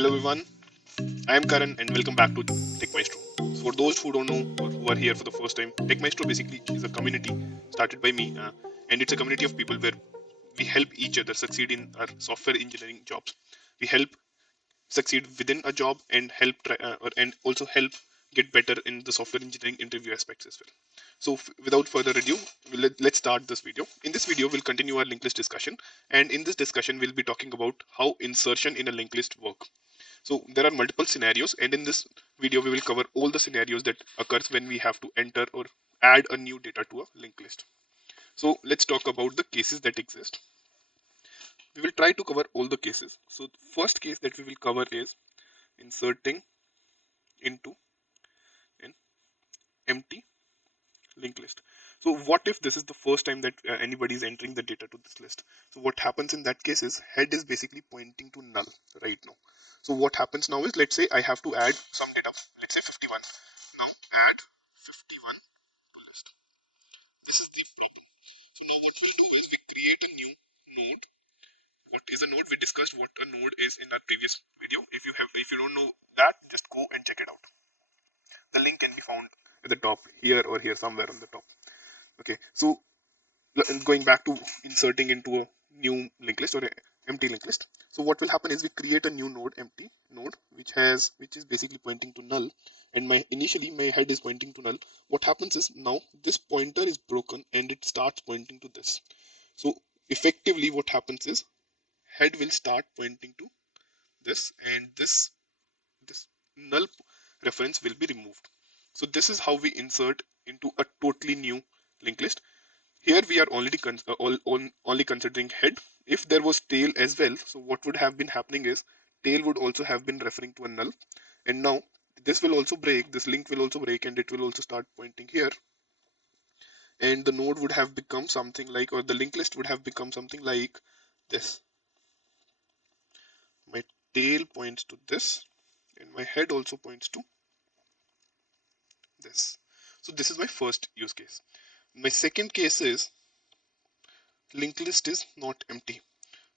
Hello everyone, I am Karan and welcome back to TechMaestro. So for those who don't know or who are here for the first time, TechMaestro basically is a community started by me and it's a community of people where we help each other succeed in our software engineering jobs. We help succeed within a job and and also help get better in the software engineering interview aspects as well. So without further ado, let's start this video. In this video, we'll continue our linked list discussion, and in this discussion, we'll be talking about how insertion in a linked list work. So there are multiple scenarios, and in this video, we will cover all the scenarios that occurs when we have to enter or add a new data to a linked list. So let's talk about the cases that exist. We will try to cover all the cases. So the first case that we will cover is inserting into an empty linked list. So what if this is the first time that anybody is entering the data to this list? So what happens in that case is head is basically pointing to null right now. So what happens now is, let's say I have to add some data, let's say 51. Now add 51 to list. This is the problem. So now what we'll do is we create a new node. What is a node? We discussed what a node is in our previous video. If you don't know that, just go and check it out. The link can be found at the top here or here somewhere on the top. Okay, so going back to inserting into a new linked list or a empty linked list. So what will happen is we create a new node, empty node, which is basically pointing to null, and initially my head is pointing to null. What happens is now this pointer is broken and it starts pointing to this. So effectively what happens is head will start pointing to this, and this null reference will be removed. So this is how we insert into a totally new linked list. Here we are only considering head. If there was tail as well, so what would have been happening is tail would also have been referring to a null, and now this will also break, this link will also break, and it will also start pointing here, and the node would have become something like, or the linked list would have become something like this. My tail points to this, and my head also points to this. So this is my first use case. My second case is linked list is not empty.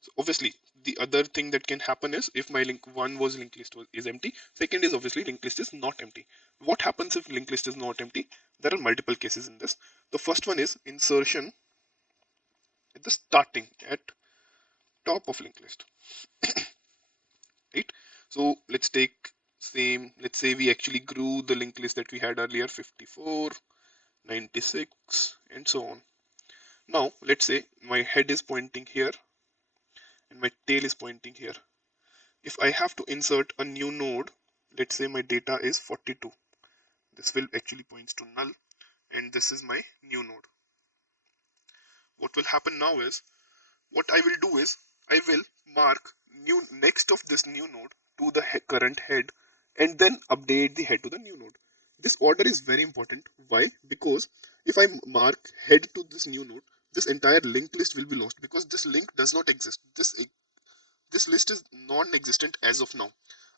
So obviously, the other thing that can happen is if my link one was linked list is empty. Second is obviously linked list is not empty. What happens if linked list is not empty? There are multiple cases in this. The first one is insertion at the starting at top of linked list, right? So let's take same. Let's say we actually grew the linked list that we had earlier, 54, 96, and so on. Now let's say my head is pointing here and my tail is pointing here. If I have to insert a new node, let's say my data is 42. This will actually points to null, and this is my new node. What will happen now is, what I will do is, I will mark new next of this new node to the current head, and then update the head to the new node. This order is very important. Why? Because if I mark head to this new node, this entire linked list will be lost because this link does not exist. This list is non-existent as of now.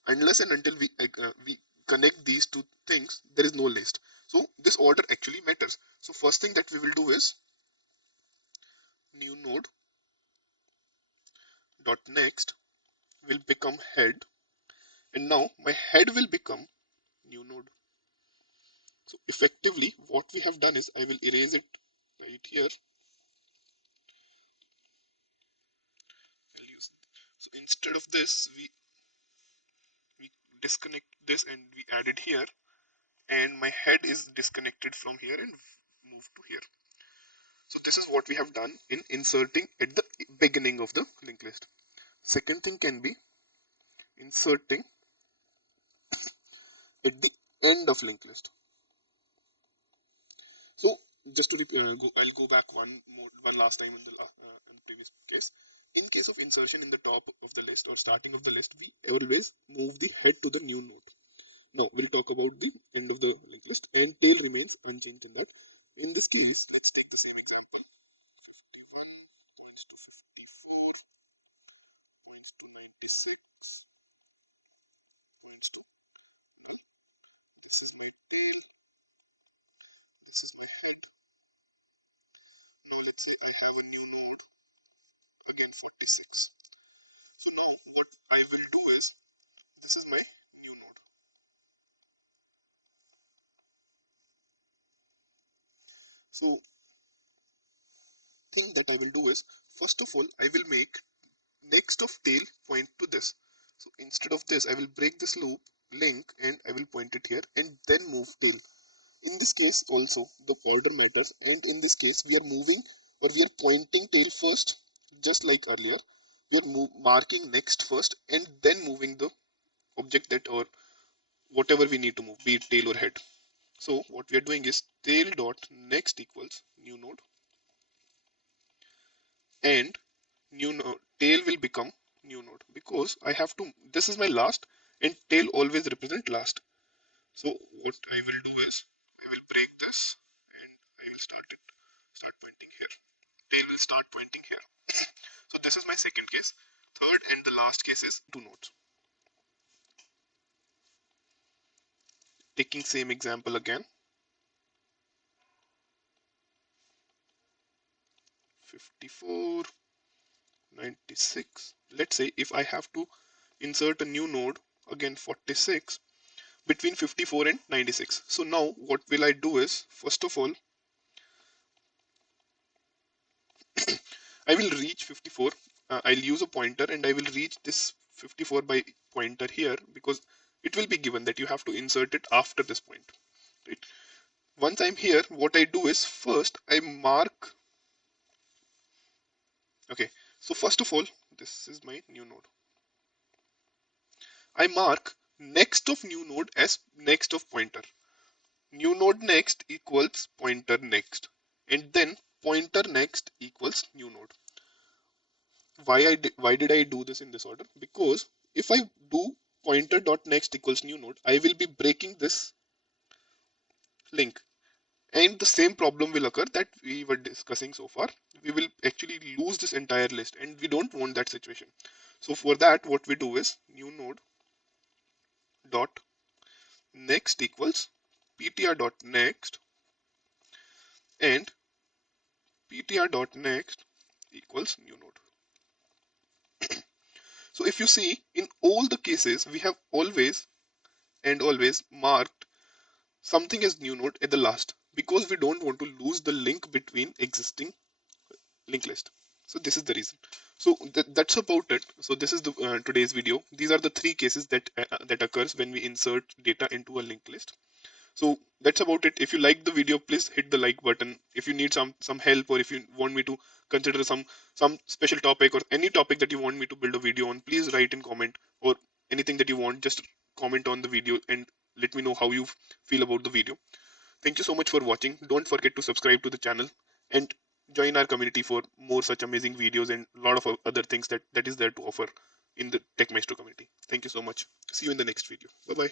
Unless and until we connect these two things, there is no list. So this order actually matters. So first thing that we will do is new node dot next will become head, and now my head will become new node. So effectively what we have done is, I will erase it right here. So instead of this, we disconnect this and we add it here, and my head is disconnected from here and moved to here. So this is what we have done in inserting at the beginning of the linked list. Second thing can be inserting at the end of linked list. So just to I'll go back one last time in in the previous case. In case of insertion in the top of the list or starting of the list, we always move the head to the new node. Now we'll talk about the end of the linked list, and tail remains unchanged in that. In this case, let's take the same example. 51 points to 54 points to 96 points to null. This is my tail, this is my head. Now let's say I have a new node, again 46. So now what I will do is, this is my new node. So thing that I will do is, first of all, I will make next of tail point to this. So instead of this, I will break this loop link and I will point it here and then move tail. In this case also the order matters, and in this case we are moving, or we are pointing tail first, just like earlier. We are marking next first and then moving the object that, or whatever we need to move, be it tail or head. So what we are doing is tail dot next equals new node, and new node tail will become new node, because I have to, this is my last and tail always represent last. So what I will do is I will break this and I will start pointing here. Tail will start pointing here. So this is my second case. Third and the last case is two nodes. Taking same example again. 54, 96. Let's say if I have to insert a new node, again 46, between 54 and 96. So now what will I do is, first of all, I will reach 54. I'll use a pointer and I will reach this 54 by pointer here, because it will be given that you have to insert it after this point. Right? Once I'm here, what I do is first I mark. Okay, so first of all, this is my new node. I mark next of new node as next of pointer. New node next equals pointer next, and then pointer next equals new node. Why did I do this in this order? Because if I do pointer dot next equals new node, I will be breaking this link, and the same problem will occur that we were discussing so far. We will actually lose this entire list, and we don't want that situation. So for that, what we do is new node dot next equals ptr dot next, and ptr dot next equals new node. So if you see, in all the cases we have always marked something as new node at the last, because we don't want to lose the link between existing link list. So this is the reason. So that's about it. So this is the today's video. These are the three cases that occurs when we insert data into a linked list. So that's about it. If you like the video, please hit the like button. If you need some help, or if you want me to consider some special topic, or any topic that you want me to build a video on, please write in comment, or anything that you want, just comment on the video and let me know how you feel about the video. Thank you so much for watching. Don't forget to subscribe to the channel and join our community for more such amazing videos and a lot of other things that is there to offer in the TechMaestro community. Thank you so much. See you in the next video. Bye bye.